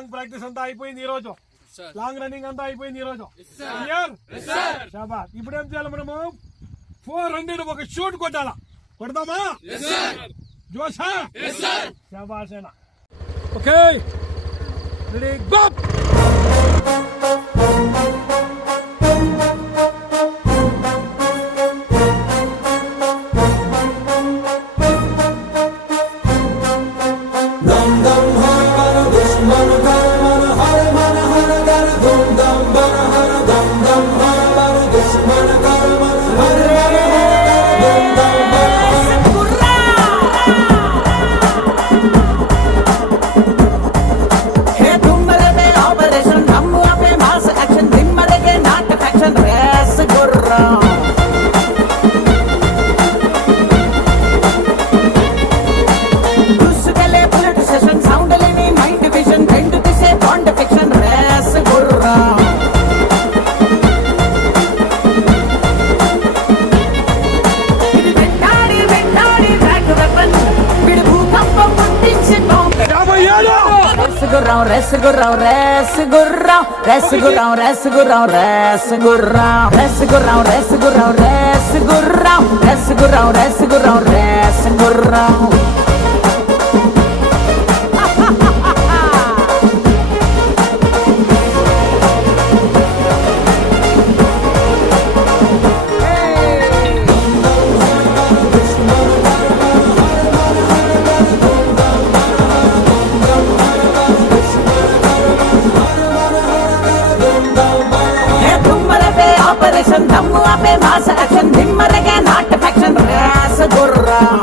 Long practice అంతా అయిపోయింది ఈ రోజు. లాంగ్ రన్నింగ్ అంతా అయిపోయింది ఈ రోజు. షాబాష్. ఇప్పుడు ఏం చేయాలి మనము? 400 ఒక షూట్ కొట్టాలా. కొడదామా? జోషా? షాబాష్. Okay, ready, go. Resgurrão, resgurrão, resgurrão, resgurrão, resgurrão, resgurrão, resgurrão, resgurrão, resgurrão, resgurrão, resgurrão. దమ్ము ఆపే మాస యాక్షన్ నిమ్మరగా నాట్ ఫ్యాక్షన్ రాసగుర్రం.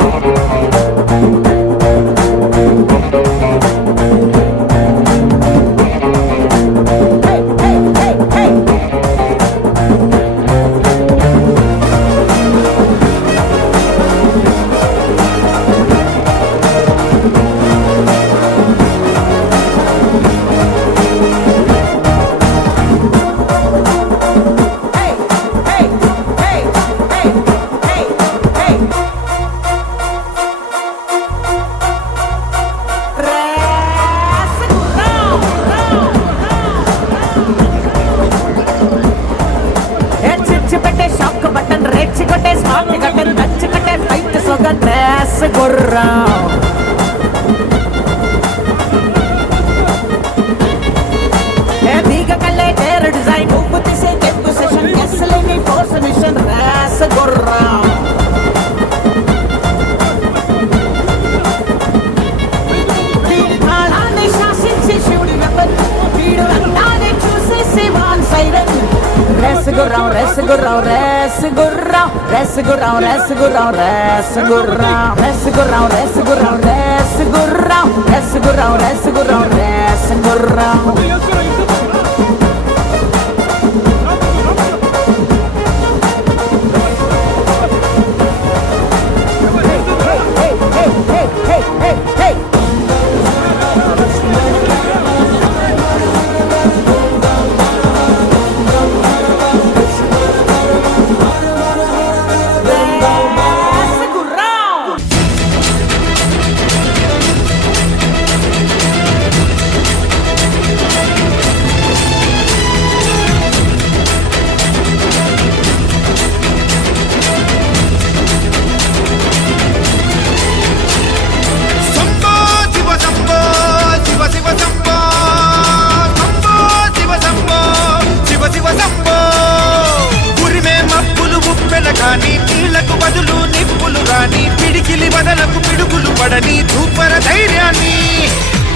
Resgurrão, resgurrão, resgurrão, resgurrão, resgurrão, resgurrão, resgurrão, resgurrão, resgurrão, resgurrão, resgurrão, resgurrão.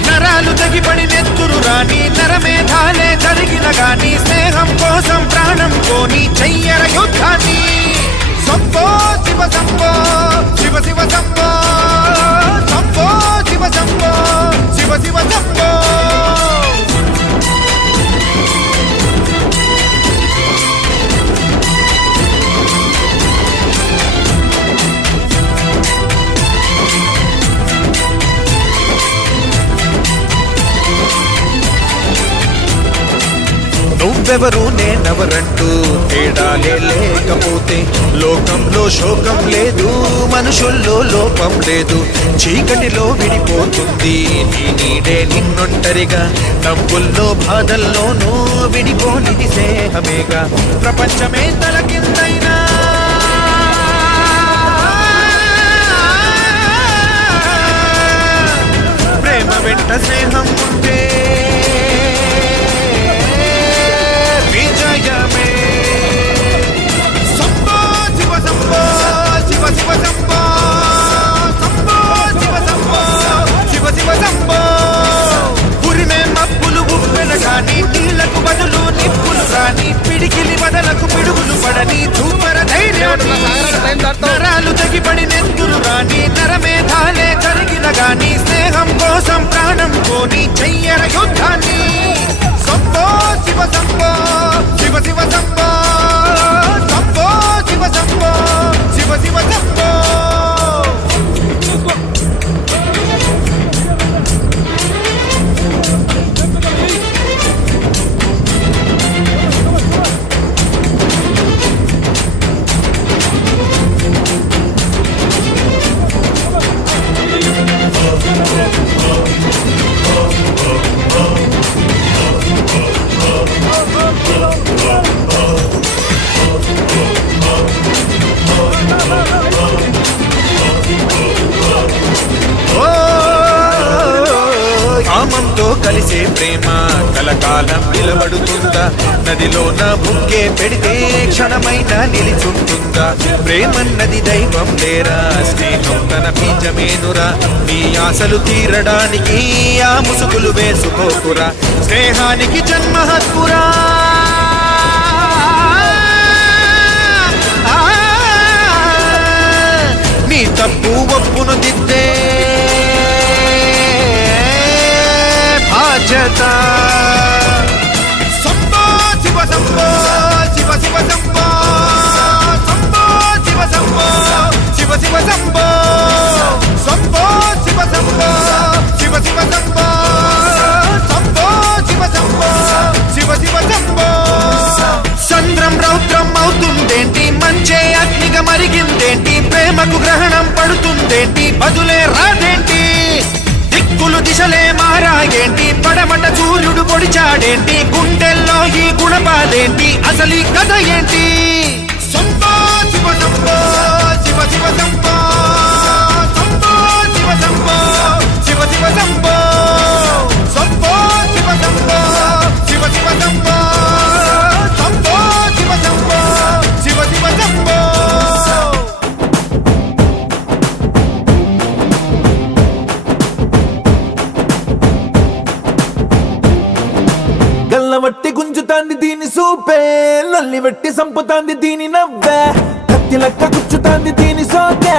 నరాలు తగిపడి నెత్తురు రాని నరమేధాలే జరిగిన గాని స్నేహం కోసం ప్రాణం కోని చెయ్యర యుద్ధాన్ని. శంభో శివ శంభో శివ శివ శంభో శంభో శివ శంభో శివ శివ శంభో. నువ్వెవరు నేనెవరంటూ తేడాలే లేకపోతే లోకంలో శోకం లేదు, మనుషుల్లో లోపం లేదు. చీకటిలో విడిపోతుంది నీ నీడే నిన్నొంటరిగా, నవ్వుల్లో బాధల్లోనూ విడిపోనిది స్నేహమేగా. ప్రపంచమే తలకిందైనా ప్రేమ వెంట స్నేహం ఉంటే విజయమే. సంబో శివ సంబో శివ శివ సంబో సంబో శివ సంబో శివ శివ సంబో. ఉరిమే మబ్బులు ఉప్పెన కానీ నీళ్లకు బదులు నిప్పులు కానీ, పిడికిలి బదలకు పిడుగులు పడని చూపర ధైర్యాన్ని. నరాలు తెగిపడి నెత్తురు రాని నరమేధాలే జరిగిన గాని, స్నేహం కోసం ప్రాణం కోని చెయ్యర యుద్ధాన్ని. సంబో శివ సంబో శివ శివ సంబో సంబో శివ సంబో శివ శివ సంబో. కామంతో కలిసే ప్రేమ కలకాలం నిలబడుతుందా? నదిలోన ముక్కే పెడితే క్షణమైనా నిలిచుంటుందా? ప్రేమన్నది దైవం లేరా, స్నేహం తన బీజమేనురా. నీ ఆశలు తీరడానికి ఆ ముసుగులు వేసుకోకురా, స్నేహానికి జన్మ హక్కురా. నీ తప్పు ఒప్పును దిద్దే బాధ్యత. సంబో శివ సంబో శివ శివ సంబో సంబో శివ సంబో శివ శివ సంబో సంబో శివ సంబో శివ శివ సంబో సంబో శివ సంబో శివ శివ సంబో. సంద్రం రౌద్రం అవుతుందేంటి, మంచే అగ్నిగా మరిగిందేంటి, ప్రేమకు గ్రహణం పడుతుందేంటి, బదులే రాదేంటి. దిక్కులు దిశలే మారాయేంటి, పడమట సూర్యుడు పొడిచాడేంటి, గుండెల్లో ఈ గుణపాదేంటి, అసలు ఈ కథ ఏంటి. సంబో శివ సంబో శివ శివ సంబో సంబో శివ సంబో శివ శివ సంబో సంబో శివ సంబో శివ శివ సంబో సంబో శివ సంబో శివ శివ సంబో. గల్లవట్టి గుంజుతాంది దీని సూపే, లల్లి వెట్టి సంపుతాంది దీని నవ్వే, కత్తి లెక్క గుచ్చుతాంది దీని సోకే.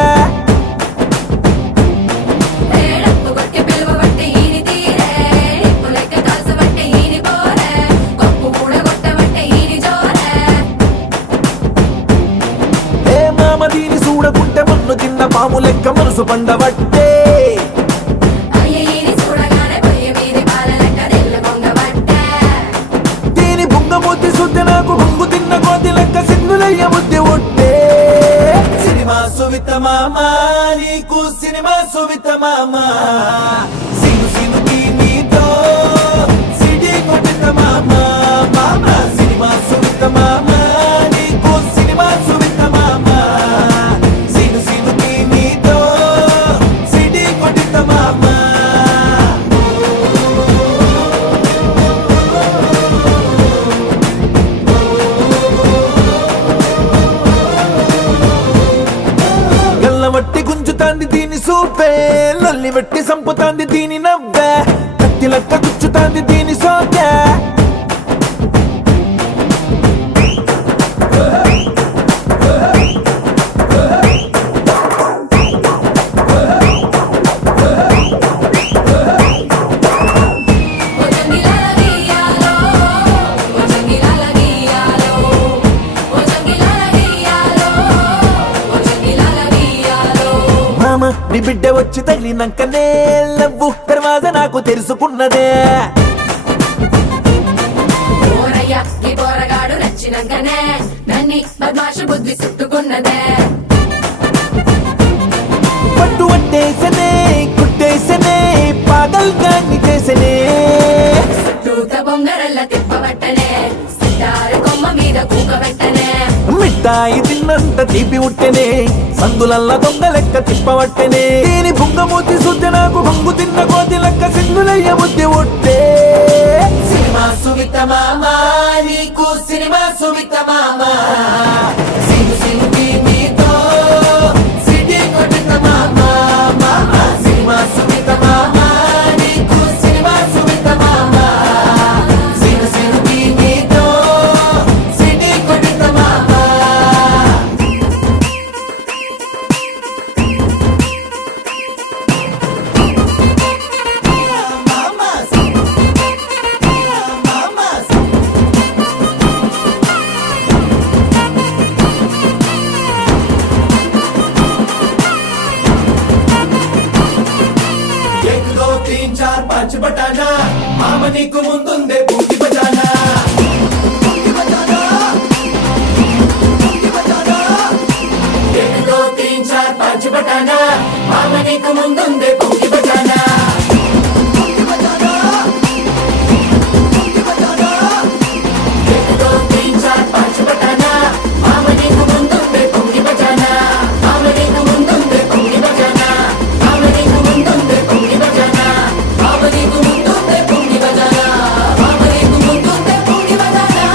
ఏ మామ దీని చూడకుంటే మన్ను తిన్న పాము లెక్క మనసు పండబట్టే. బుంగమూతి సుద్ది నాకు బొంగు తిన్న కోతి లెక్క సింగులయ్య బుద్ధి ఒట్టే. సినిమా సువిత మామ నీకు సినిమా సువిత మామ, సిను సినుకి నీతో సిటీ కొట్టిన మామ. మామ సినిమా సువిత మామ నీకు సినిమా సువిత మామ, సిను సినుకి నీతో సిటీ కొట్టిన మామ. వట్టి గుంజుతాంది దీని సూపే, లల్లి వెట్టి సంపుతాంది దీని నవ్వే, కత్తి లెక్క గుచ్చుతాంది దీని సోకే. నీ బిడ్డ వచ్చి తగిలినాకనే లవ్వు దర్వాజ నాకు తెలుసుకున్నదే. వచ్చినాకనే నన్ని బద్మాష బుద్ధి చుట్టుకున్నదే పట్టు పట్టేసనే కుట్టేసనే పాగల్ గాన్ని చేసనే చుట్టూత బొంగరల్ల తిప్పబట్టనే సితారు కొమ్మ మీద కూకబెట్టనే మిఠాయి తిన్నంత తీపి ఉట్టెనే సందులల్ల దొంగ లెక్క తిప్పవట్టెనే దీని బుంగమూతి సుద్ది నాకు బొంగు తిన్న కోతి లెక్క సింగులయ్య బుద్ధి ఉట్టే సినిమా సువిత మామా నీకు సినిమా సువిత మామా సిను సిను మీతో సిటీ కొట్టిత మామా మామా సినిమా సువిత మామా నీకు సినిమా సువిత మామా సిను సిను మీతో సిటీ కొట్టిత మామా एक दो तीन चार पाँच बटाना मामा नीकु मुंदुंदे बूटी बजाना बूटी बजाना बूटी बजाना एक दो तीन चार पाँच बटाना मामा नीकु मुंदुंदे बूटी बजाना बूटी बजाना बूटी बजाना एक दो तीन चार पाँच बटाना मामा नीकु मुंदुंदे बूटी बजाना मामा नीकु मुंदुंदे बूटी बजाना मामा नीकु मुंदुंदे बूटी बजाना मामा नीकु मुंदुंदे बूटी बजाना मामा नीकु मुंदुंदे बूटी बजाना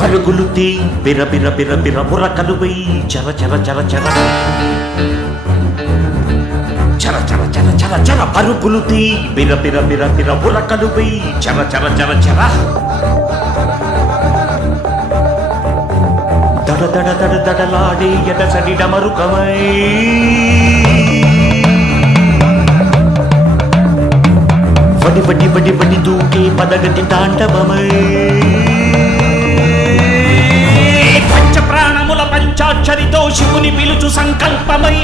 పరుగులు తీ బిర బిర బిర బిర బుర్రకలు వెయ్యి చర చర చర చర చర చర చర చర చర పరుగులు తీ బిర బిర బిర బిర బుర్రకలు వెయ్యి చర చర చర చర దడ దడ దడ దడలాడే ఎడసడి డమరుకమై వడి వడి వడి వడి దూకే పదగతి తాండవమై పంచ ప్రాణముల పంచాక్షరితో శివుని పిలుచు సంకల్పమై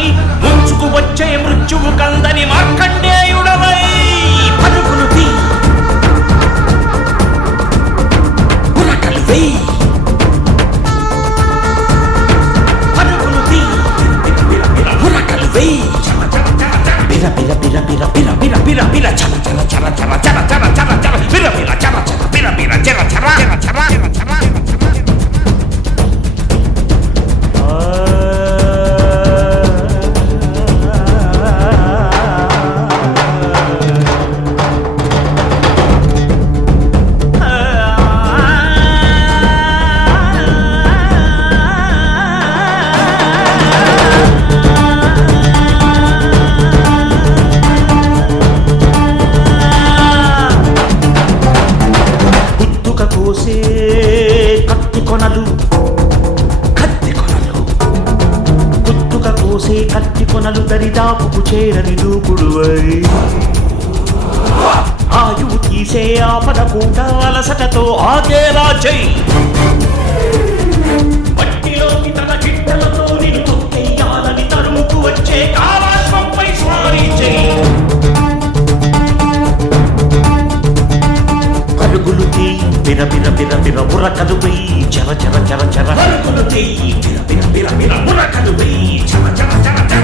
ముంచుకు వచ్చే మృత్యువు కందని మార్కండేయుడవై పరుగులు తీ ఉరకలు వేయి పరుగులు తీ ఉరకలు వేయి బిర బిర బిర బిర బిర బిర బిర బిర చర చర చర చర చర చర చర చర బిర బిర చర చర బిర బిర చర చర చర చర చర గుత్తుక కోసే కత్తి కొనలు కత్తి కొనలు గుత్తుక కోసే కత్తి కొనలు దరిదాపుకు చేరని దూకుడువై ఆయువు తీసే ఆపద కూడా అలసటతో ఆగేలా చెయ్యి మట్టిలోకి తన గిట్టలతో నిన్ను తొక్కేయాలని తరుముకు వచ్చే కాలాశ్వంపై స్వారీ చెయ్యి పరుగులు తీ బిర బిర బిర బిర ఉరకలు వెయ్యి చర చర చర చర పరుగులు తీ బిర బిర బిర బిర ఉరకలు వెయ్యి చర చర చర చర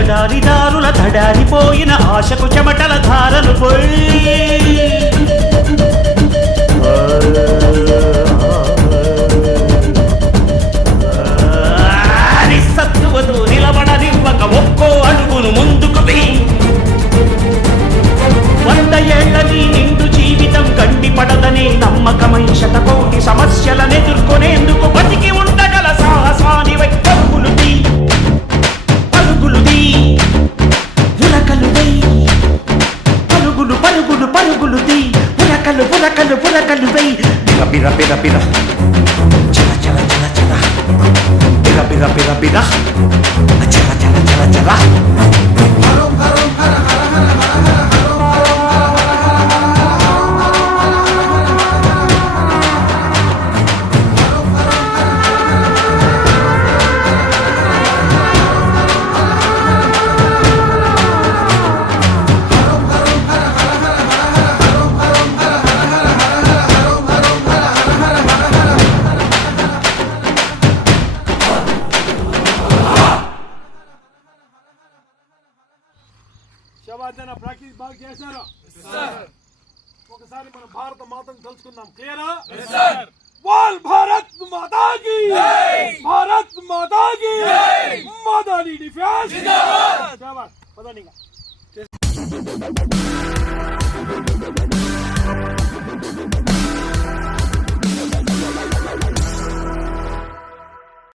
ఎడారిదారుల ధడారిపోయిన ఆశకు చెమటల ధారలు పోయి సత్తువతో నిలబడనివ్వక ఒక్కో అడుగును ముందుకు వెయ్యి 100 ఏళ్ల నీ నిండు జీవితం గండిపడదనే నమ్మకమై శతకోటి సమస్యలనెదుర్కొనేందుకు బతికి ఉండగల సాహసానివై పరుగులు తీ పరుగులు తీ హుర్రకలు వెయ్యి బిర బిర బిర బిర చల చల చల చల బిర బిర బిర బిర చల చల చల చల శవాజన ప్రాక్టీస్ బాగా చేశారు ఒకసారి మన భారత మాతను తెలుసుకుందాం క్లియరా వాల్ భారత్ మాతా కీ భారత్ మాతా కీ మదనీ డిఫెన్స్ జిందాబాద్ పదండి